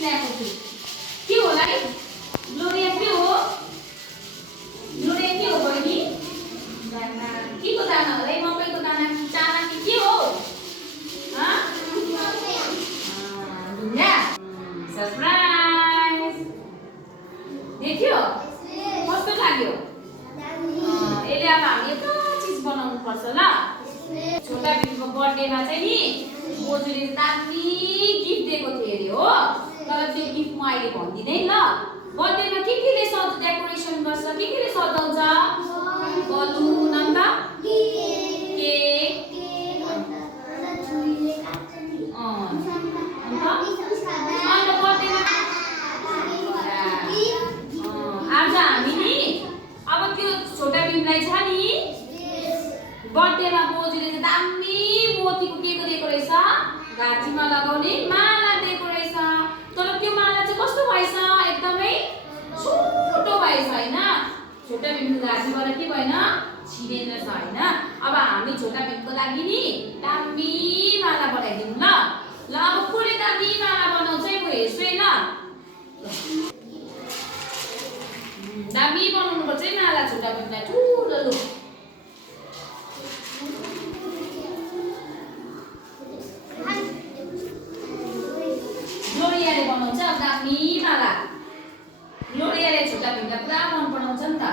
ल्याएको छु। के होला है? ग्लोरिया के हो? ग्लोरिया के हो बहिनी? दाना। के को दाना हो है? मकैको दाना कि चाना कि के हो? ढुङ्गा? सरप्राइज! देख्यो? कस्तो लाग्यो? यसले अब हामी एउटा चिज बनाउनु पर्छ ल। छोटा भीमको बर्थडेमा चाहिँ नि बोजूले दामी गिफ्ट दिएको थियो अरे हो। तर त्यो गिफ्ट म अहिले भन्दिनँ है ल। बर्थडेमा के केले डेकोरेसन गर्छ? के केले सजाउँछ? बलुन अन्त केक आज हामी नि अब त्यो छोटा भीमलाई छ नि बर्थडेमा बोजूले चाहिँ दामी मोतीको के को दिएको रहेछ? घाँटीमा लगाउने माला दिएको रहेछ। तर त्यो माला चाहिँ कस्तो भएछ? एकदमै छोटो भएछ हैन? छोटा भीमको घाँटीबाट के भएन? छिरेन छ हैन? अब हामी छोटा भीमको लागि नि दामी माला बनाइदिउँ ल। ल अब कसले दामी माला बनाउँछ है म हेर्छु है ल। दामी बनाउनु पर्छ है माला छोटा भीमलाई ठुलो लु। ग्लोरियाले बनाउँछ अब दामी माला। ग्लोरियाले छोटा भीमलाई पुरा मन पराउँछ नि त।